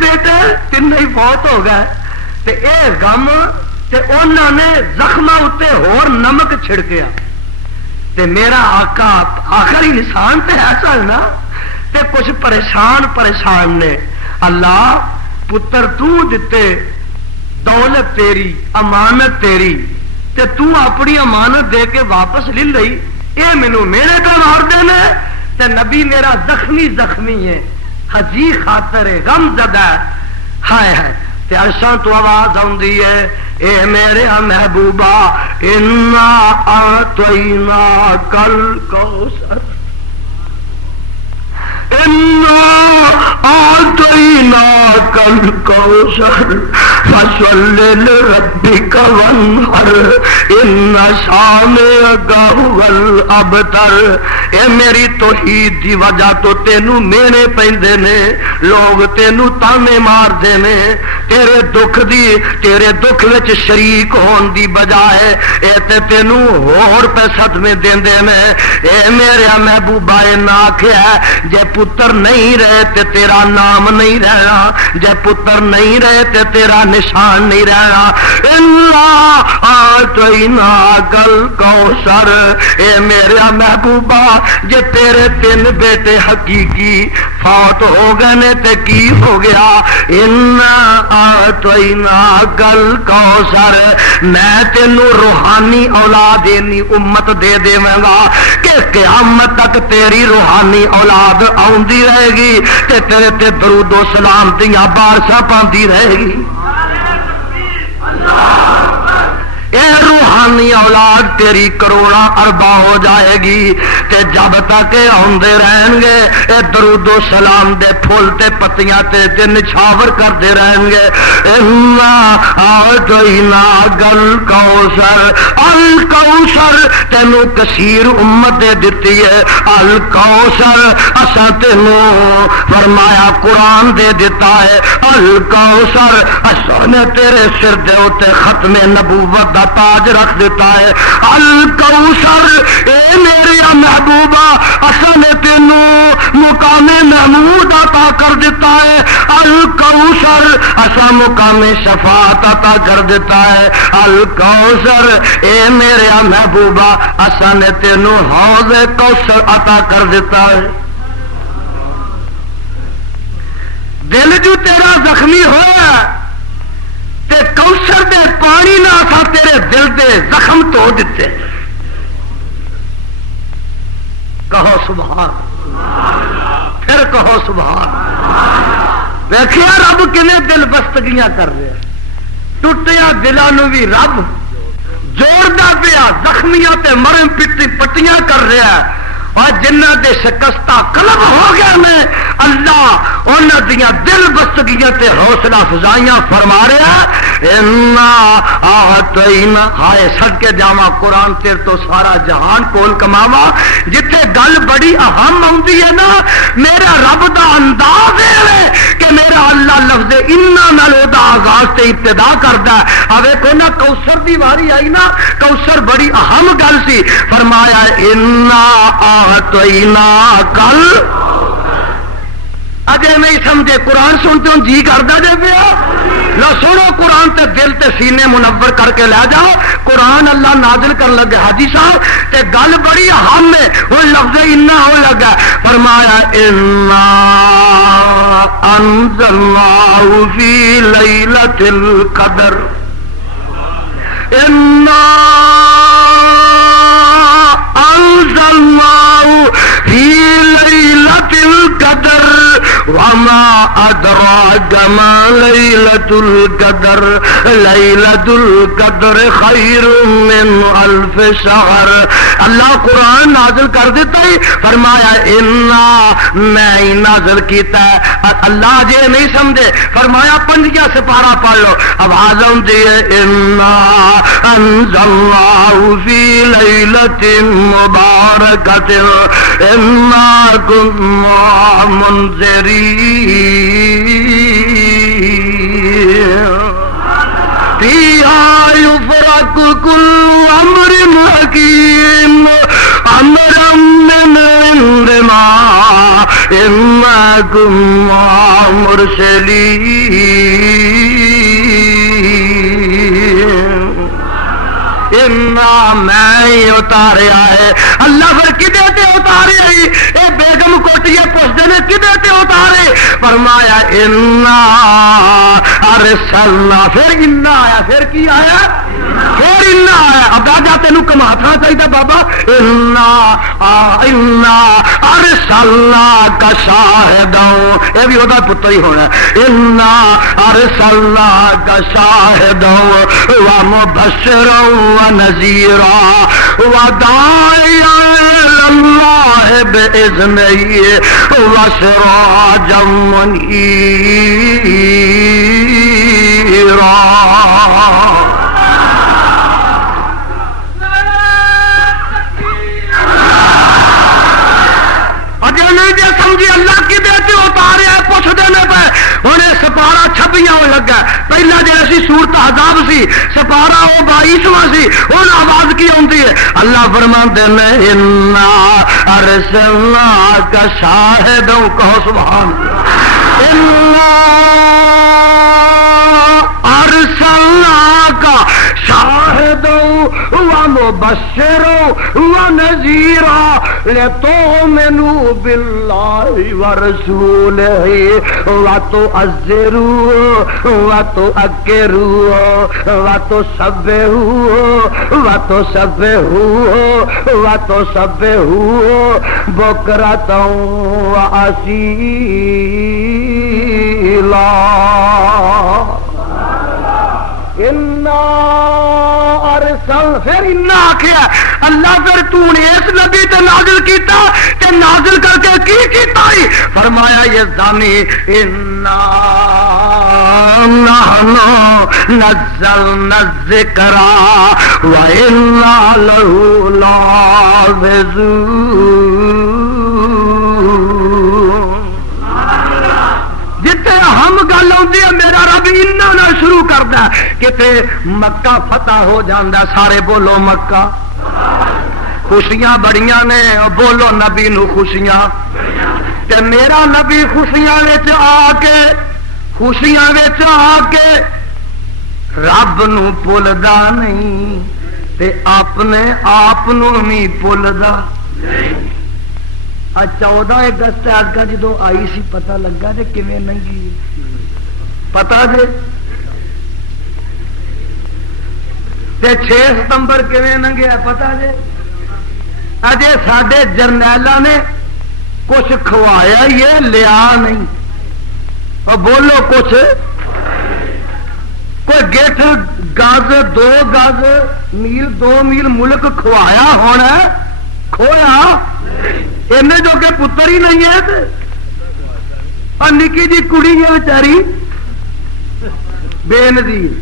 بیٹے تین ہی فوت ہو گئے تے اے غم تے انہوں نے زخماں اتے ہور نمک چھڑکیا تے میرا آقا آخری انسان تے ایسا ہے نا تے کچھ پریشان نے اللہ پتر تو دیتے دولت تیری امانت تیری تے تو اپنی امانت دے کے واپس لے لئی اے مینوں میرے کا مار دینا تے نبی میرا زخمی ہے حجی خاطر ہے غم زدہ ہے ہائے ہائے تے عرشاں تو آواز آندی ہے اے میرے محبوبہ انا اعطینا کل کوثر انا اعطینا کل کوثر فصل لربک وانحر ان شانئک هو الابتر اے میری توحید دی وجہ تو تینوں مینے پیندے نے لوگ تینوں تانے مار دے نے تیرے دکھ وچ شریک ہون دی بجائے اے تے تینوں ہور پہ صدمے دیندے نے اے میرے محبوبہ اے نہ آکھیا جے پتر نہیں رہے تے تیرا نام نہیں رہنا جے پتر نہیں رہے تے تیرا نشان نہیں رہنا اللہ اعطینا کل کوثر اے میرا محبوبہ جے تیرے تین بیٹے حقیقی فوت ہو گئے نے تے کی ہو گیا انا اعطینا کل کوثر میں تینوں روحانی اولاد انی امت دے دیواں گا کہ قیامت تک تیری روحانی اولاد آندی رہے گی تے تیرے تے درود و سلام دیاں بارشاں پاندی رہے گی اے روحانی اولاد تیری کروڑاں ارباں ہو جائے گی تے جب تک آندے رہیں گے اے درود و سلام دے پھول تے پتیاں تے نچھاور کرتے رہیں گے اللہ اعطینا کل کوثر الکوثر تینوں کثیر امت دے دتی ہے الکوثر اساں تینوں فرمایا قرآن دے دیتا ہے الکوثر اساں نے تیرے سر دے اوتے ختم نبوت دا تاج رکھ دیتا ہے الکوثر اے میرے محبوبہ اساں نے تینوں مقام محمود عطا کر دیتا ہے الکوثر اساں مقام شفاعت عطا کر دیتا ہے الکوثر اے میرے محبوبہ اساں نے تینوں حوض کوثر عطا کر دیتا ہے دل جو تیرا زخمی ہوا تے کوثر دے پانی نہ آسا تیرے دل دے زخم تو دیتے کہو سبحان پھر کہو سبحان ویکھیا رب کنے دل بستگیاں کر رہے ٹوٹیا دلوں بھی رب جوڑدا پیا زخمیاں تے مرم پٹیاں کر رہا ہے اور جنہ دے شکستہ قلب ہو گیا میں اللہ انہاں دیاں دل بستگیاں تے حوصلہ افزائیاں فرما رہا انا اعطینا ہائے صدقے جاواں قرآن تیر تو سارا جہان کول کماواں جتھے گل بڑی اہم ہوندی ہے نا میرا رب دا انداز ہے کہ میرا اللہ لفظ انا نال او دا آغاز تے ابتدا کردا ہے اوے کو نا کوثر دی واری آئی نا کوثر بڑی اہم گل سی فرمایا انا اعطینا کل اجے نہیں سمجھے قرآن سنتے ہوں جی کردا جے پیا لو سنو قرآن تے دل تے سینے منور کر کے لے جاؤ قرآن اللہ نازل کر لگے حاجی صاحب تے گل بڑی اہم ہے وہ لفظ انا ہو لگا فرمایا انا انزلناہ فی لیلۃ القدر انا انزلناہ فی لیلۃ القدر وما ادراک ما لیلۃ القدر لیلۃ القدر خیر من الف شہر اللہ قرآن نازل کر دیتا ہے فرمایا انا میں ہی نازل کیتا ہے اللہ جے نہیں سمجھے فرمایا پنجیا سپارہ پڑھ لو آواز آتی ہے انا انزلناہ فی لیلۃ مبارکۃ انا کنا منذرین فیہا یفرق کل امر حکیم امرا من عندنا انا معكم مرسلين میں اتاریا ہے اللہ پھر کدے تے اتارے اے بیگم کوٹیے پوچھتے ہیں کدے تے اتارے فرمایا انا ارسلنا پھر انا آیا پھر کی آیا پھر انا آیا اب جا تینوں کماتا چاہیے بابا انا ارسلنا کا شاہدوں یہ بھی وہاں پتر ہی ہونا انا ارسلنا کا شاہدوں ومبشرا ونذيرا وداعيا الى الله باذنه وسراجا منيرا سمجھی اللہ کی دیتے اتارے پوچھ دینے پہ ہوں سپارا 26 ہو لگا پہلا جیسی سورت عذاب سی سپارا وہ 22واں سی ہوں آواز کی آتی ہے اللہ فرماتے ہیں انا ارسلناک شاہدوں کہو سبحان اللہ ارسلناک شاہدوں ومبشرا ونذيرا لتؤمنوا بالله ورسوله وتعزروه وتؤكروه وتسبحوه بكرة وأصيلا پھر آخیا اللہ پھر تو نے اس نبی تے نازل کیتا تے نازل کر کے کی کیتا ہی فرمایا یہ زانی انا نحن نزلنا الذکر وانا له لحافظون جتنے ہم گل آتی ہے میرا رب انہوں شروع کرتا کتے مکہ فتح ہو جاندہ سارے بولو مکہ خوشیاں بڑیاں نے بولو نبی نو خوشیاں تے میرا نبی خوشیاں آ کے رب نو بھولدا نہیں تے اپنے آپ نو نہیں بھولدا 14 اگست آگا جدو آئی سی پتہ لگا جے کیویں ننگی پتہ جے تے 6 ستمبر کیویں ننگیا پتہ جے اجے ساڈے جرنیلاں نے کچھ کھوایا ہی ہے لیا نہیں اور بولو کچھ کوئی گیٹ گز 2 گز میل 2 میل ملک کھوایا ہونا کھویا اینے جو کہ پتر ہی نہیں ہے اور نکی جی کڑی ہے بیچاری بے نظیر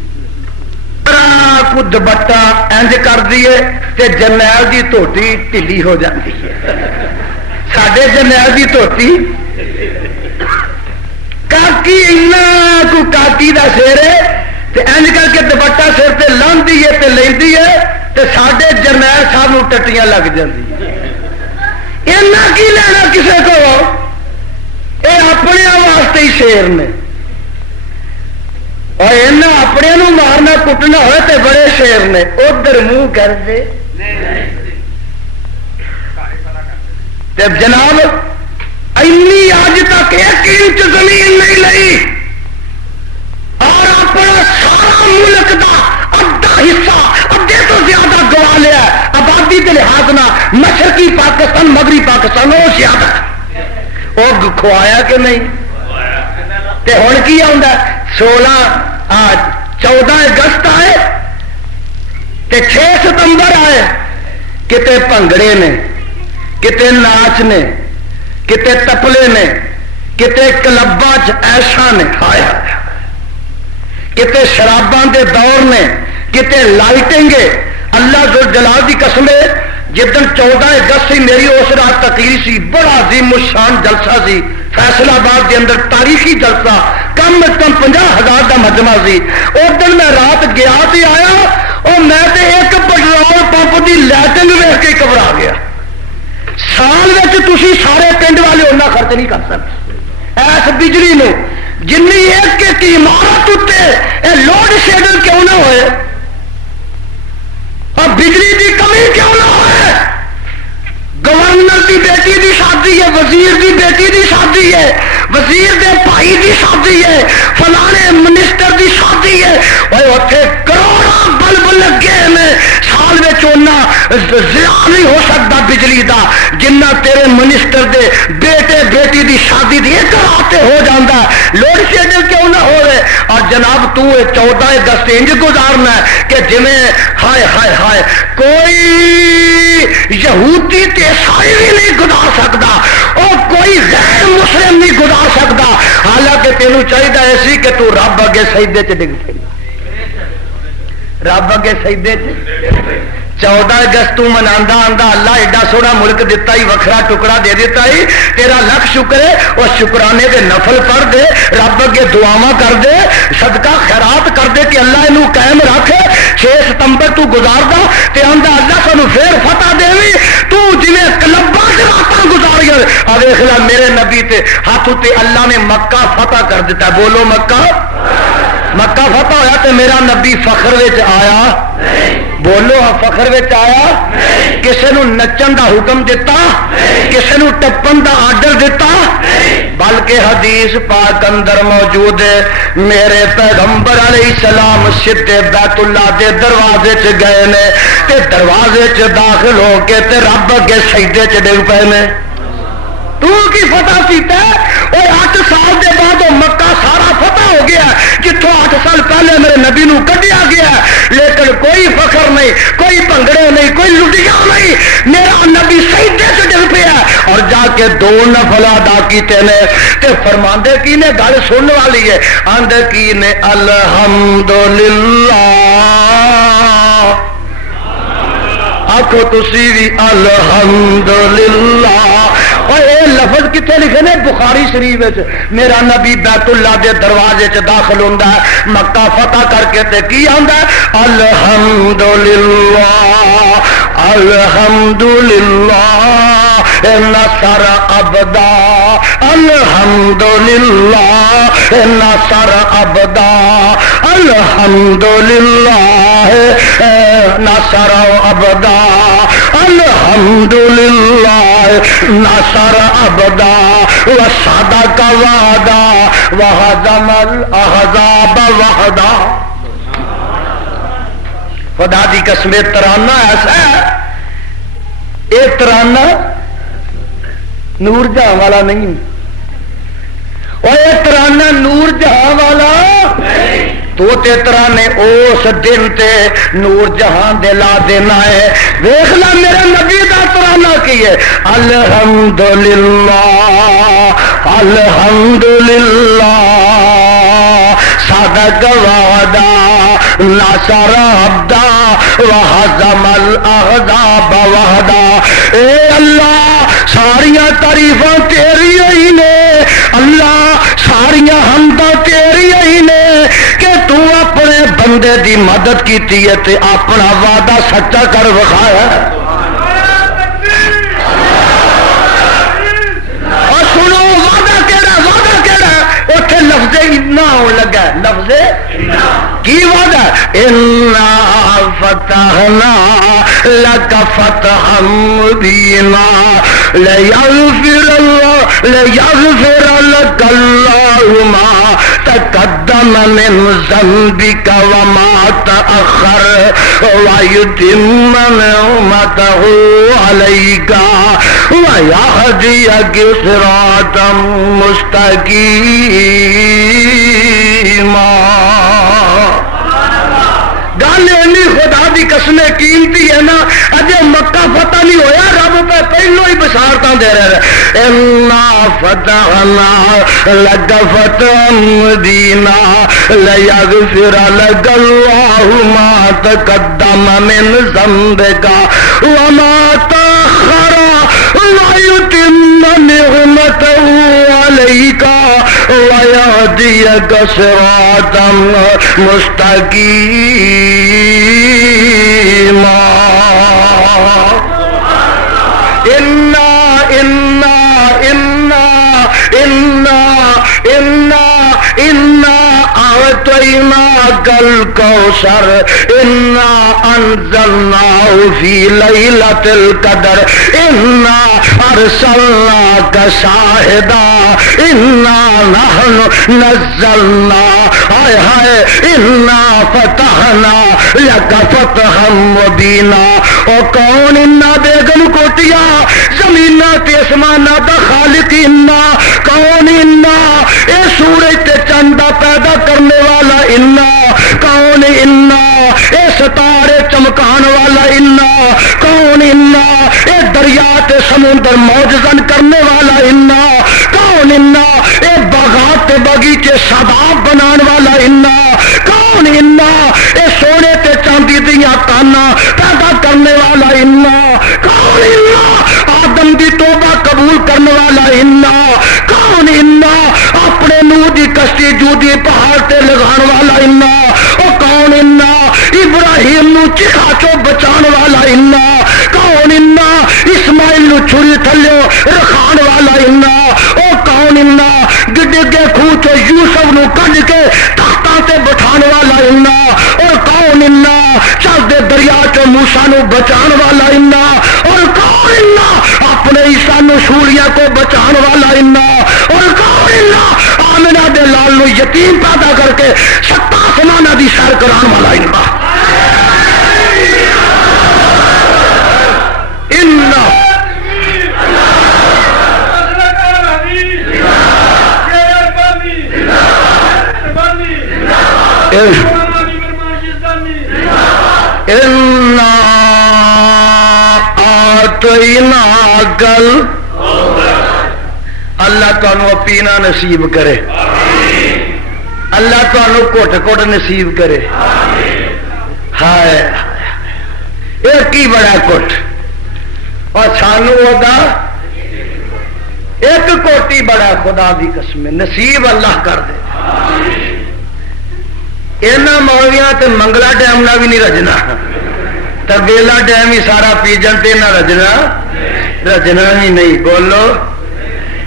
کو دوپٹا انج کر دیے تے جرنیل دی دھوتی ٹھلی ہو جاتی ہے ساڈے جرنیل دی دھوتی کاکی اینا کو کاکی دا سر ہے تے انج کر کے دوپٹا سر تے لاندی ہے تے لیندی ہے تے ساڈے جرنیل صاحب نوں ٹٹیاں لگ جاندی اینا کی لینا کسے کو اے اپنے واسطے ہی شیر نے اور اینا اپنے نو مارنا کٹنا ہوئے تے بڑے شیر نے ادھر منہ کر دے تے جناب اینی آج تک 1 انچ زمین نہیں لئی اور اپنا سارا ملک دا ادھا حصہ ادھے تو زیادہ گوا لیا آبادی کے لحاظ نہ مشرقی پاکستان مغربی پاکستان وہ زیادہ وہ کھوایا کہ نہیں تے ہن کی آندا 14 اگست آئے تے 6 ستمبر آئے کتے بھنگڑے نے کتے ناچ نے کتے تپلے نے کتے کلباں چ ایشاں نے ہائے کتے شراباں دے دور نے کتے لائٹنگ اللہ ذل جلال دی قسم ہے جدن 14 اگست سی میری اس رات تقریر سی بڑا عظیم الشان جلسہ سی فیصل آباد کے اندر تاریخی جلسہ کم از کم 50,000 کا مجمع سی اس دن میں رات گیا تے آیا اور میں تے ایک پٹرول پمپ کی لائٹنگ ویکھ کے گھبرا گیا سال تھی سارے پنڈ والے اتنا خرچ نہیں کر سکتے اس بجلی نو جنی ایک عمارت اتنے یہ لوڈ شیڈنگ کیوں نہ ہوئے اور بجلی دی کمی کیوں نہ ہوئے؟ گورنر دی بیٹی دی شادی ہے، وزیر دی بیٹی دی شادی ہے، وزیر دے بھائی دی شادی ہے، فلانے منسٹر دی شادی ہے، اتنے کروڑوں بلب لگے میں سال میں چونا ضیاع نہیں ہو سکتا بجلی دا جنہ تیرے منسٹر دے بیٹے بیٹی دی شادی دی ایک رات ہو جاتا ہے۔ لوڈ شیڈنگ کیوں نہ ہو رہے؟ اور جناب تو 14 اگست انج گزارنا ہے کہ جویں ہائے ہائے ہائے کوئی یہودی تے عیسائی بھی نہیں گزار سکتا اور کوئی غیر مسلم نہیں گزار سکتا، حالانکہ تینوں چاہیے ایسی کہ تو رب اگے سجدے چ ڈگ پے، رب اگے سجدے چ 14 اگست تو منانا آندا اللہ ایڈا سونا ملک دیتا ہی وکھرا ٹکڑا دے دیتا ہی تیرا لکھ شکر ہے، اور شکرانے دے نفل پڑھ دے، رب اگے دعاواں کر دے، صدقہ خیرات کر دے کہ اللہ انہوں قائم رکھے۔ 6 ستمبر تو گزاردا تے آندا اللہ سانو پھر فتح دیوی، تو جویں کلباں تے راتاں گزاری آ ویکھ لا میرے نبی تے ہاتھ تے اللہ نے مکہ فتح کر دیتا۔ بولو مکہ، مکہ فتح ہویا تے میرا نبی فخر وچ آیا؟ بولو فخر وچ آیا؟ کسے نو نچن دا حکم دیتا؟ کسے نو ٹپن دا آرڈر دیتا؟ بلکہ حدیث پاک اندر موجود ہے میرے پیغمبر علیہ السلام سیدھے بیت اللہ دے دروازے چ گئے نے تے دروازے چ داخل ہو کے تے رب اگے سجدے چ ڈگ پے نے۔ تو کی فتح کیتا ہے؟ اور 8 سال دے بعد وہ مکہ سارا فتح ہو گیا جتوں 8 سال پہلے میرے نبی نو کڈیا گیا، لیکن کوئی فخر نہیں، کوئی بھنگڑے نہیں، کوئی لٹیاں نہیں، میرا نبی سجدے سے ڈگ پیا اور جا کے 2 نفل ادا کیتے نے تے فرماندے کی نے گل سننے والی ہے، آندے کی نے الحمدللہ، آخو تسی بھی الحمدللہ۔ اور یہ لفظ کتنے لکھے نے؟ بخاری شریف میرا نبی بیت اللہ دے دروازے چ داخل ہوندا ہے مکہ فتح کر کے تے کی آندا ہے الحمدللہ الحمدللہ نصر عبدا، الحمدللہ نصر عبدا، الحمدللہ نصر عبدا، الحمدللہ نصر عبدا وصدق وعدا وهزم الاحزاب وحدا۔ خدا دی قسم ترانہ ایسا ہے، یہ ترانہ نور جہاں والا نہیں، اور یہ ترانہ نور جہاں والا تو تے ترانے اس دن تے نور جہاں دے لا دینا ہے۔ ویکھ لا میرے نبی دا ترانہ کی ہے الحمدللہ الحمدللہ صدق وعدا نصر عبدا وہزم الاحزاب وحدا۔ اے اللہ ساریاں تعریفاں تیری ہی نے، اللہ ساریاں حمداں تیری ہی نے کہ تو اپنے بندے دی مدد کیتی ہے تے اپنا وعدہ سچا کر وکھایا۔ اور سنو وعدہ کیڑا، وعدہ کیڑا اوتھے لفظ انا آن لگا، لفظ کی وعدہ؟ انا فتحنا لک فتحا مبینا لیغفر لک اللہ ما تقدم من ذنبک وما تأخر ویتم نعمتہ علیک ویہدیک صراطا مستقیما۔ گل اینی خدا دی قسم قیمتی ہے نا، اجے مکہ فتح نہیں ہویا رب پہ پہلو ہی بشارتاں دے رہے ہیں انا فتحنا لک فتحا مبینا لیغفر لک اللہ ما تقدم من ذنبک وما تأخر ویتم نعمتہ علیک ویہدیک صراطا مستقیما۔ أعطيناك الكوثر إنا أنزلناه في ليلة القدر إنا أرسلناك شاهدا إنا نحن نزلنا ہائے ہائے انا فتحنا لك فتحا مبینا. او کون انا بیگم کوٹیا زمینہ تے اسمانہ دا خالق انا کون انا اے سورج تے چاندہ پیدا کرنے والا انا کون انا اے ستارے چمکان والا انا کون انا اے دریا تے سمندر موجزن کرنے والا انا کون انا اے باغات تے باغیچے شاداب بنان والا انا کون انا اے سونے تے چاندی دیاں تانا پیدا کرنے والا انا کون انا آدم دی توبہ قبول کرنے والا انا کون انا اپنے نوح دی کشتی جودی پہاڑ تے لگان والا انا او کون انا ابراہیم نو چکھا چو بچان والا انا کون انا اسماعیل نو چھری تھلیو رکھان والا انا او کون انا گڈے کے کھوچو یوسف نو کڈ کے تختاں تے بٹھان والا انا اور کون انا چل دے دریا چو موسیٰ نو بچان والا انا اور کون انا اپنے عیسیٰ نو سوریا کو بچان والا انا اور کون انا آمنہ دے لال نو یتیم پیدا کر کے ستا سمانہ دی سیر کران والا انا اِنَّا أَعْطَيْنَاكَ اللہ تانوں پینا نصیب کرے اللہ تانوں کوٹ کوٹ نصیب کرے ہائے ایک ہی بڑا کوٹ اور سانو ہوگا ایک کوٹی بڑا خدا دی قسم نصیب اللہ کر دے اینا مولویاں تے منگلا ڈیم نہ بھی نہیں رجنا تربیلا ڈیم ہی سارا پیجن تے نہ رجنا ہی نہیں بولو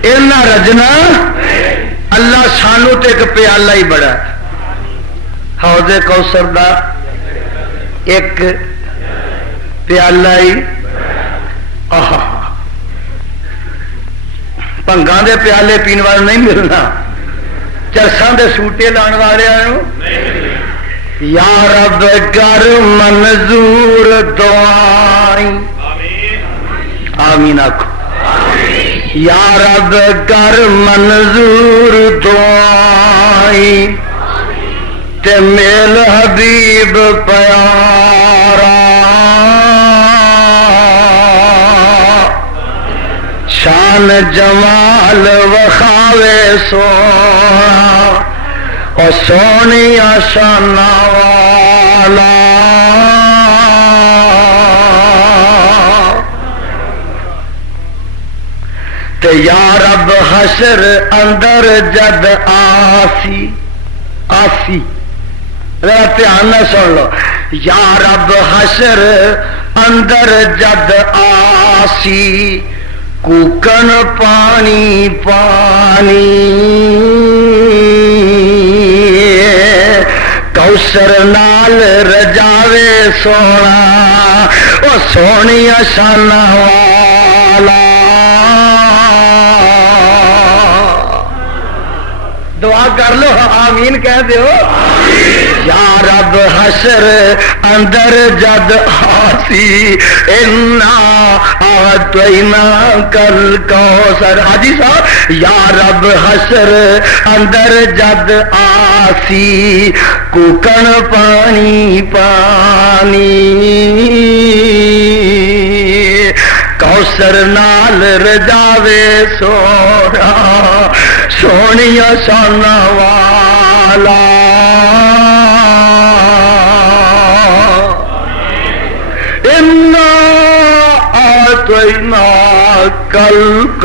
اینا رجنا اللہ سانو تے ایک پیالہ ہی بڑا حوض کوثر دا ایک پیالہ ہی بھنگاں دے پیالے پین والے نہیں ملنا چرساں دے سوٹے لان والے یا رب کر منظور دعائیں آمین آکھو یا رب کر منظور دعائیں تے میل حبیب پیارا شان جمال وخاوے سونا اور سونی شان والا تے یا رب حشر اندر جد آسی ذرا دھیان نہ سن لو یا رب حشر اندر جد آسی کوکن پانی کوثر نال رجاوے سونا او سونی شان والا دعا کر لو آمین کہہ دیو یا رب حشر اندر جد آسی انا أعطيناك الكوثر حاجی صاحب یا رب حشر اندر جد آسی کوکن پانی کوثر نال رجاوے سونا سونی شان والا إِنَّا أَعْطَيْنَاكَ